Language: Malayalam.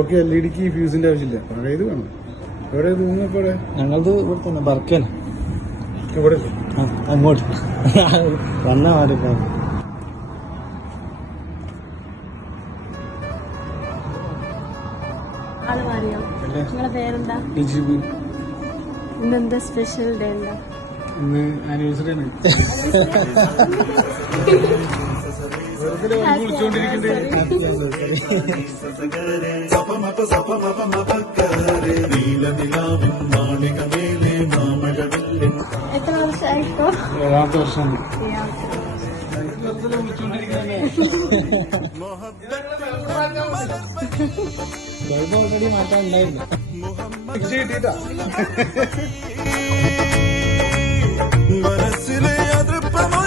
ഇപ്പൊ LED ഫ്യൂസിന്റെ ആവശ്യമില്ല, പഴയത് വേണം. എവിടെ നിങ്ങളിപ്പോ? ഞങ്ങളത് ഇവിടെ തന്നെ ബർക്കൻ. ഇവിടെ അങ്ങോട്ട് വന്നാ മാറിപ്പോ. ഇന്നെന്താ സ്പെഷ്യൽ ഡേ? ഇന്ന് ആനിവേഴ്സറി ആണ്. എത്ര വർഷമായിപ്പോ? 7ാമത്തെ വർഷമാണ്. ഓൾറെഡി മാറ്റാൻ ഉണ്ടായില്ല. മനസ്സിലെ അതൃപ്പമോ